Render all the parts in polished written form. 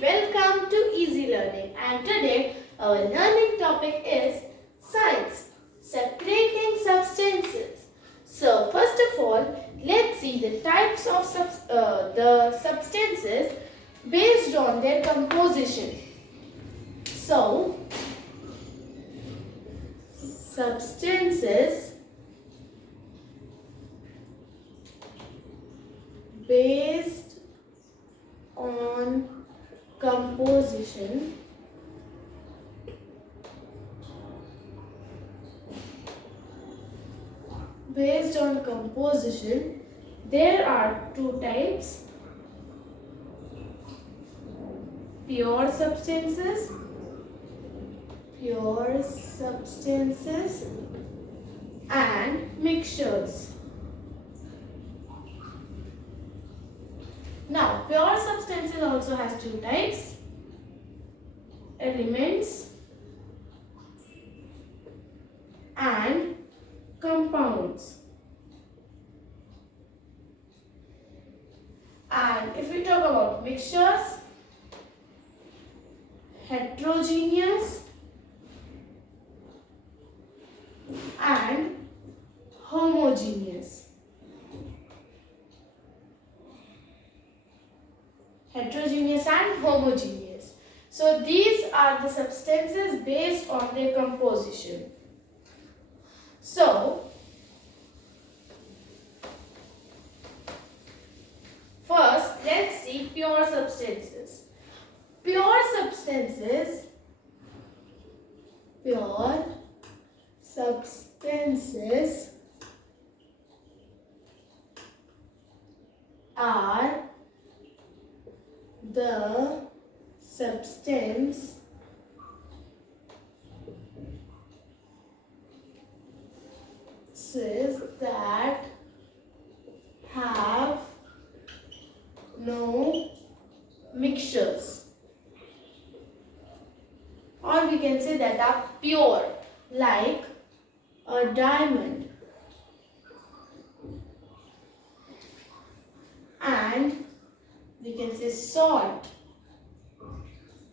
welcome to Easy Learning, and today our learning topic is science, separating substances. So first of all, let's see the types of the substances based on their composition. So substances based on composition there are two types: pure substances and mixtures. Now, pure substances also has two types: elements and compounds. And if we talk about mixtures, heterogeneous and homogeneous. So these are the substances based on their composition. So first, let's see pure substances. Pure substances are the substances that have no mixtures, or we can say that are pure, like a diamond, and we can say salt.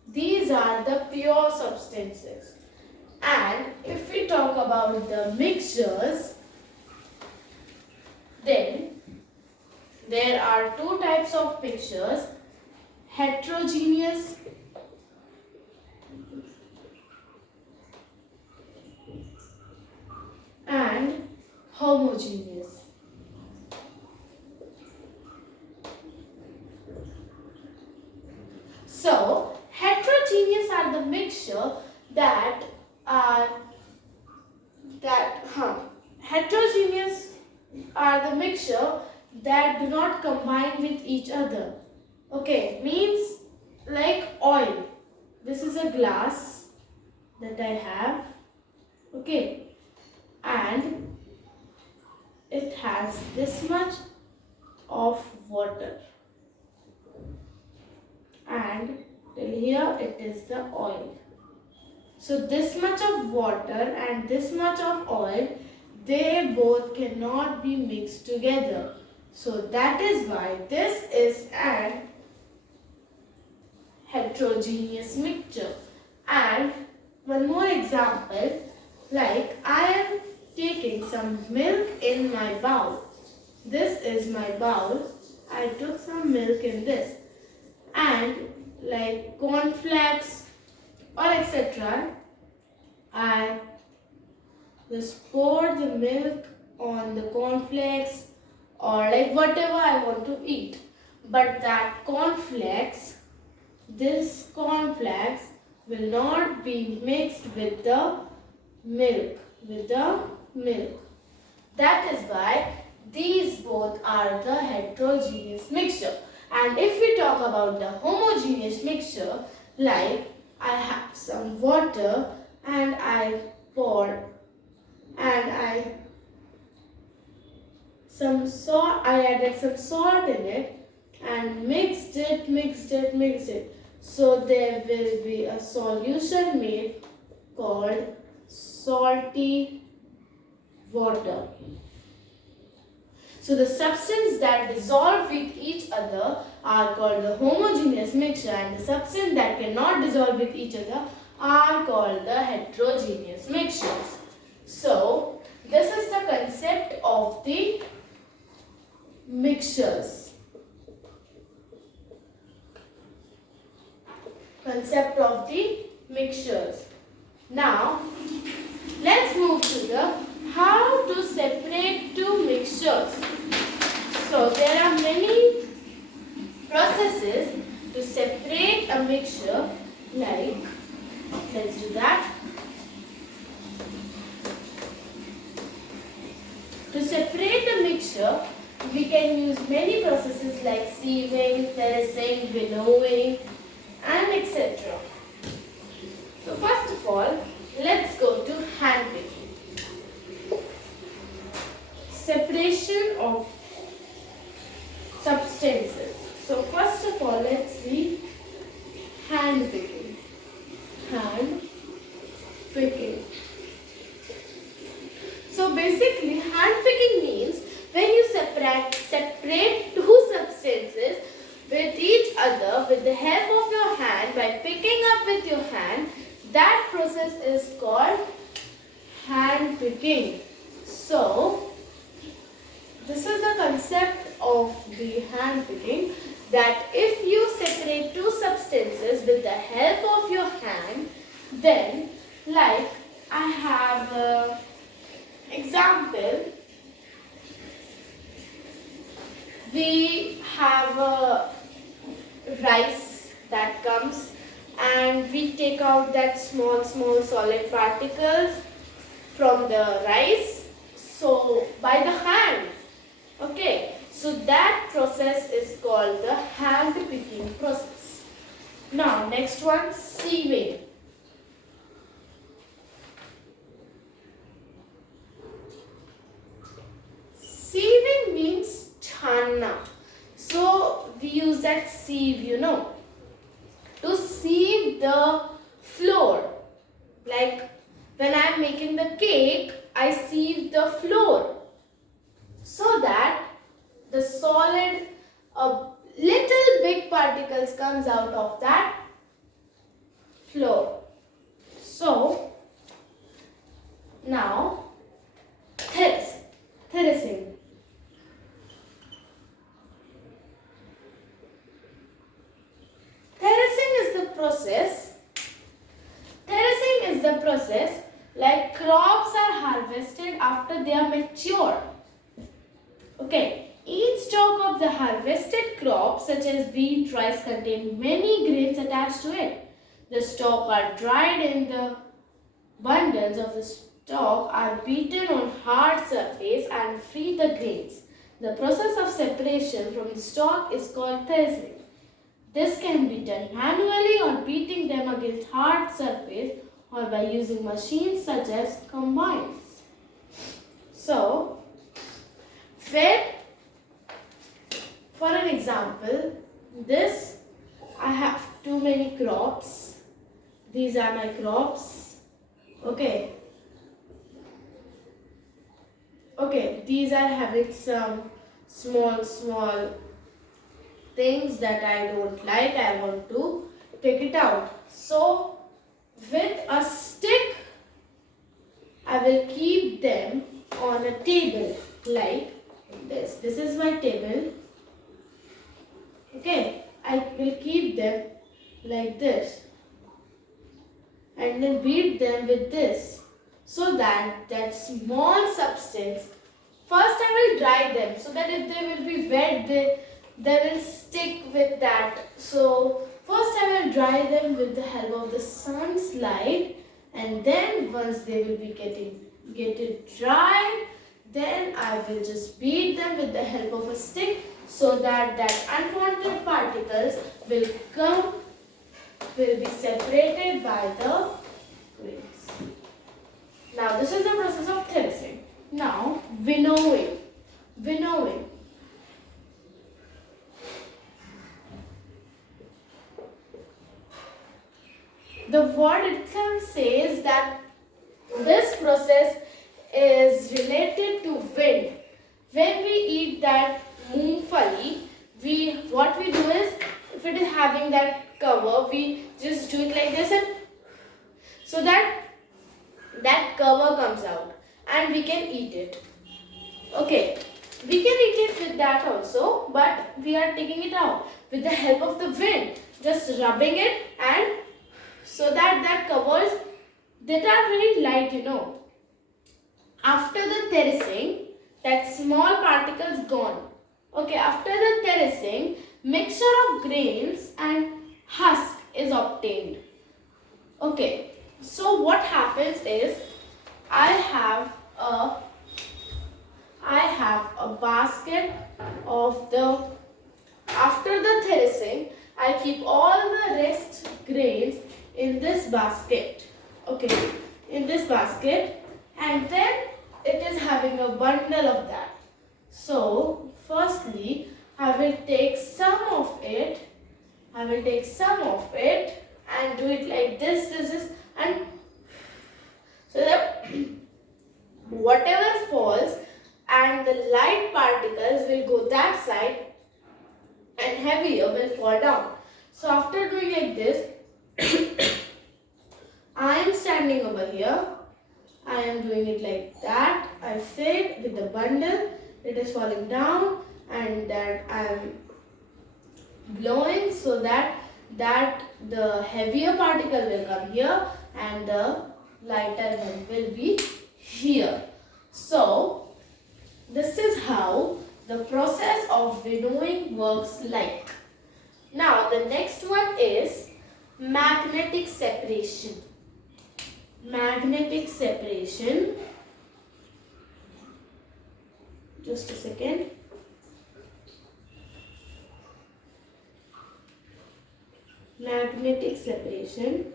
These are the pure substances. And if we talk about the mixtures, then there are two types of mixtures: heterogeneous and homogeneous. So heterogeneous are the mixture heterogeneous are the mixture that do not combine with each other. Okay, means like oil. This is a glass that I have. Okay, and it has this much of water, and till here it is the oil. So this much of water and this much of oil, they both cannot be mixed together. So that is why this is an heterogeneous mixture. And one more example, like I am taking some milk in my bowl. This is my bowl. I took some milk in this, and like cornflakes or etc. I just pour the milk on the cornflakes or like whatever I want to eat. But that this cornflakes will not be mixed with the milk. That is why these both are the heterogeneous mixture. And if we talk about the homogeneous mixture, like I have some water and I poured and I added some salt in it and mixed it. So there will be a solution made called salty water. So the substances that dissolve with each other are called the homogeneous mixture, and the substances that cannot dissolve with each other are called the heterogeneous mixtures. So this is the concept of the mixtures. Concept of the mixtures. Now let's move to the how to separate two mixtures. So there are many processes to separate a mixture, like, let's do that. To separate a mixture, we can use many processes like sieving, terracing, winnowing, and etc. So first of all, let's go to hand picking. Separation of substances. So first of all, let's see hand picking. Hand picking. So basically, hand picking means when you separate two substances with each other with the help of your hand by picking up with your hand. That process is called hand picking. So this is the concept of the hand picking, that if you separate two substances with the help of your hand, then like I have an example. We have a rice that comes and we take out that small solid particles from the rice, so by the hand. Okay, so that process is called the hand picking process. Now next one, sieving. Sieving means chana. So we use that sieve, to sieve the flour. Like when I am making the cake, I sieve the flour so that the solid, little big particles comes out of that flour. So now terracing. Terracing is the process like crops are harvested after they are mature. Okay, each stalk of the harvested crop such as wheat, rice contain many grains attached to it. The stalk are dried and the bundles of the stalk are beaten on hard surface and free the grains. The process of separation from the stalk is called terracing. This can be done manually or beating them against hard surface or by using machines such as combines. So, for an example, I have too many crops. These are my crops. Okay, these are having some small things that I don't like. I want to take it out. So with a stick, I will keep them on a table like this. This is my table. Okay, I will keep them like this and then beat them with this, so that small substance, first I will dry them so that if they will be wet, they will stick with that. So first I will dry them with the help of the sun's light, and then once they will be get it dry, then I will just beat them with the help of a stick so that unwanted particles will be separated by the grains. Now this is the process of terracing. Now winnowing. The word itself says that this process is related to wind. when we eat that moongfali, what we do is, if it is having that cover, we just do it like this, and so that cover comes out and we can eat it. Okay, we can eat it with that also, but we are taking it out with the help of the wind, just rubbing it, and so that covers that are very light. After the terracing, that small particles gone. Okay, after the terracing, mixture of grains and husk is obtained. Okay, so what happens is, I have a basket of the, after the terracing, I keep all the rest grains in this basket. Okay, in this basket, and then it is having a bundle of that. So firstly, I will take some of it. And do it like this. And so that whatever falls and the light particles will go that side and heavier will fall down. So after doing like this, I am standing over here. I am doing it like that. I said with the bundle, it is falling down, and that I am blowing so that the heavier particle will come here and the lighter one will be here. So this is how the process of winnowing works like. Now the next one is magnetic separation. Magnetic separation. Just a second. Magnetic separation.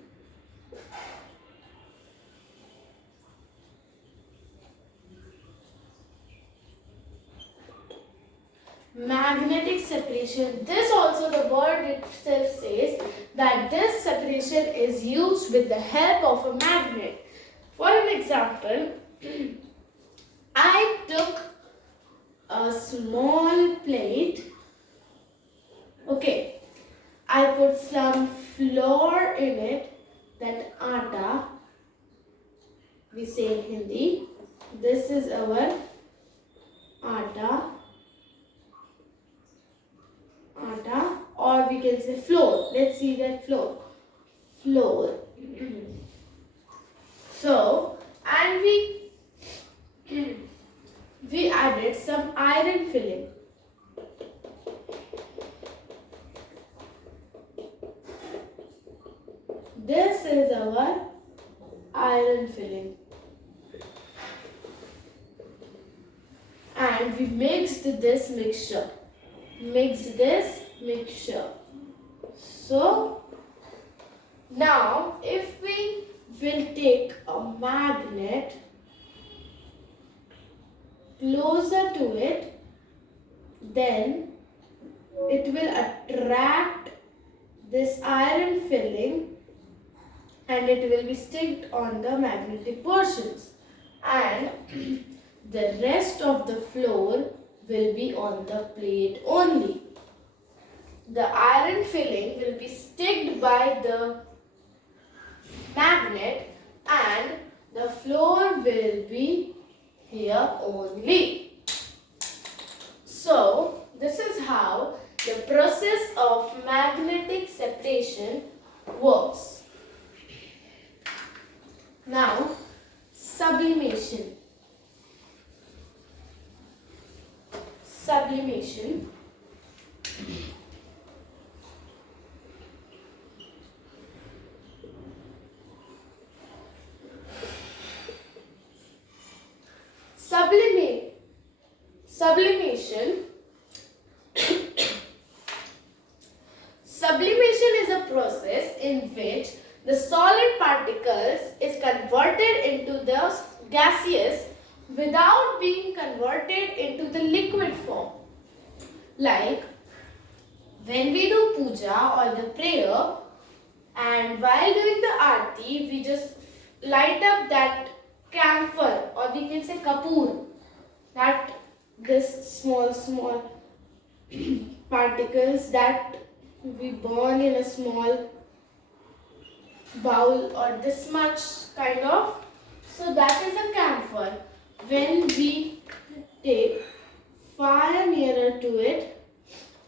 Magnetic separation. This also, the word itself says that this separation is used with the help of a magnet. For an example, I took a small plate. Okay, I put some flour in it, that atta, we say in Hindi. This is our atta, or we can say flour. Let's see that flour. So, and we added some iron filling. This is our iron filling. And we mixed this mixture. So now if we will take a magnet closer to it, then it will attract this iron filling and it will be sticked on the magnetic portions, and the rest of the flour will be on the plate only. The iron filling will be sticked by the magnet and the flour will be here only. So this is how the process of magnetic separation works. Now, sublimation. Sublimation. Sublimation. Sublimation is a process in which the solid particles is converted into the gaseous without being converted into the liquid form. Like when we do puja or the prayer, and while doing the aarti, we just light up that camphor, or we can say kapoor, that this small particles that we burn in a small bowl or this much kind of. So that is a camphor. When we take fire nearer to it,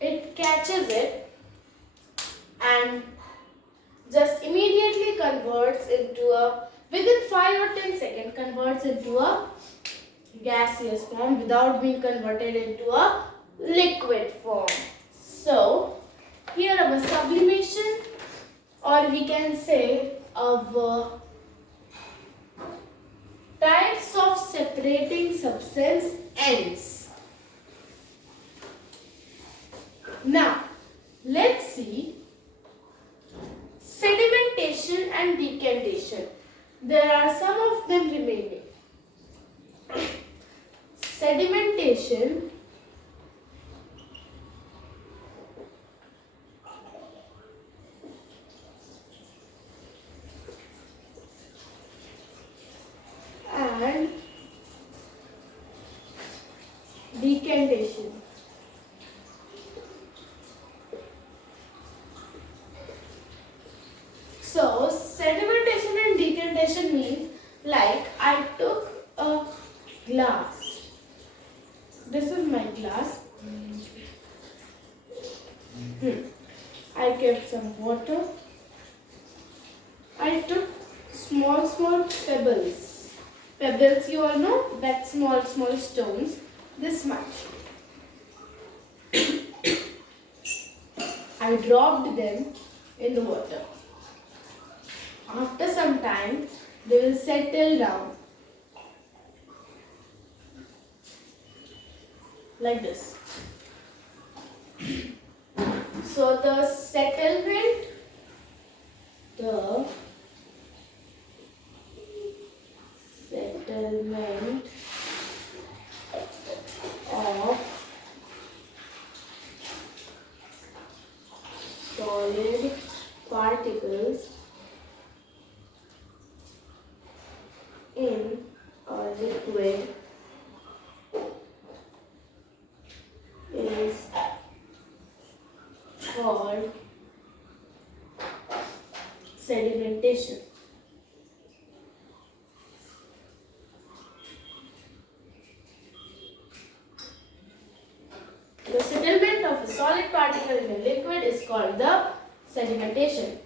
it catches it and just immediately converts into a, within 5 or 10 seconds, converts into a gaseous form without being converted into a liquid form. So here our sublimation, or we can say our types of separating substance ends. Now let's see sedimentation and decantation. There are some of them remaining. Sedimentation and decantation. So sedimentation and decantation means, like, I took a glass. This is my glass. I kept some water. I took small pebbles. Pebbles, you all know, that small stones, this much. I dropped them in the water. After some time, they will settle down. Like this. So the settlement of solid particles in a liquid is called sedimentation. The settlement of a solid particle in a liquid is called the sedimentation.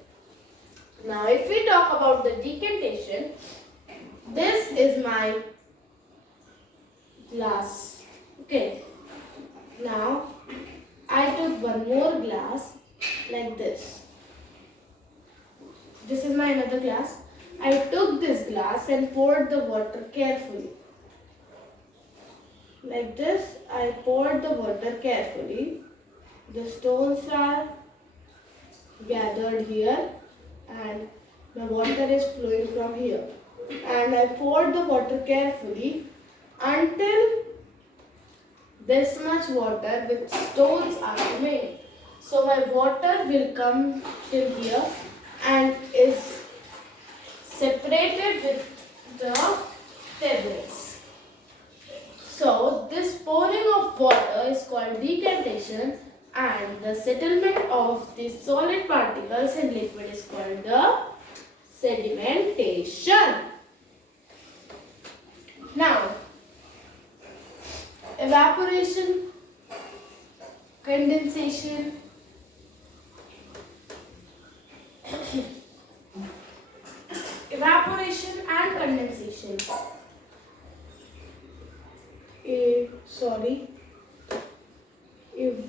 Now, if we talk about the decantation, this is my glass. Okay. Now, I took one more glass like this. This is my another glass. I took this glass and poured the water carefully. Like this, I poured the water carefully. The stones are gathered here and the water is flowing from here. And I poured the water carefully until this much water with stones are remaining. So my water will come till here and is separated with the pebbles. So this pouring of water is called decantation, and the settlement of the solid particles in liquid is called the sedimentation. Now, evaporation, condensation, evaporation and condensation.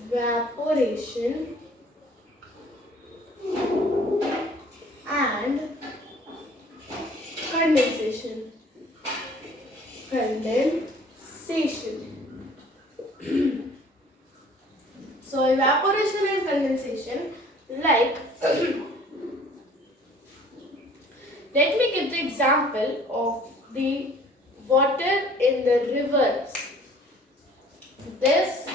Evaporation and condensation. So evaporation and condensation, like let me give the example of the water in the rivers. This,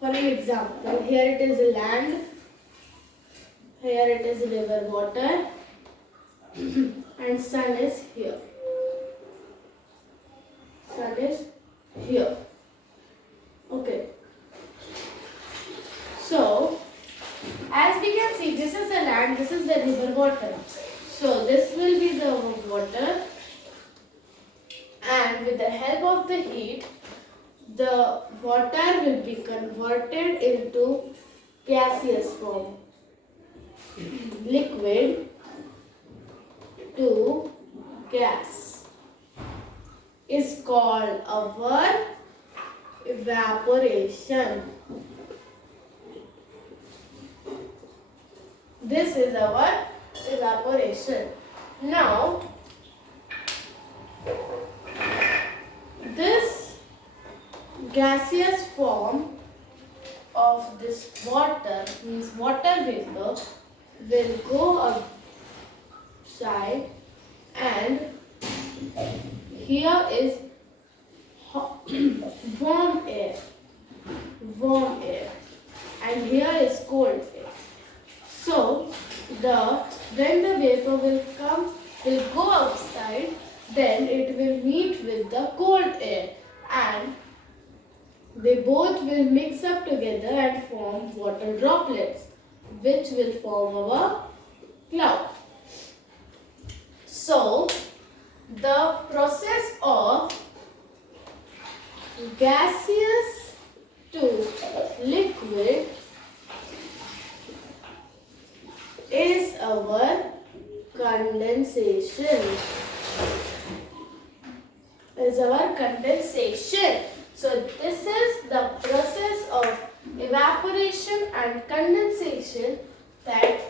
for an example, here it is a land, here it is river water, and sun is here. Sun is here. and this is the river water. So this will be the water, and with the help of the heat, the water will be converted into gaseous form, liquid to gas, is called our evaporation. This is our evaporation. Now, this gaseous form of this water, means water vapor, will go outside, and here is warm air, and here is cold air. So when the vapor will go outside, then it will meet with the cold air, and they both will mix up together and form water droplets, which will form our cloud. So the process of gaseous to liquid is our condensation. So this is the process of evaporation and condensation that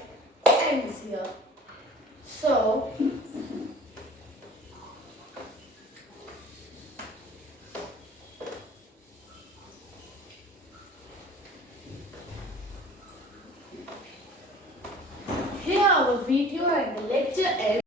ends here. So here our video and the lecture ends.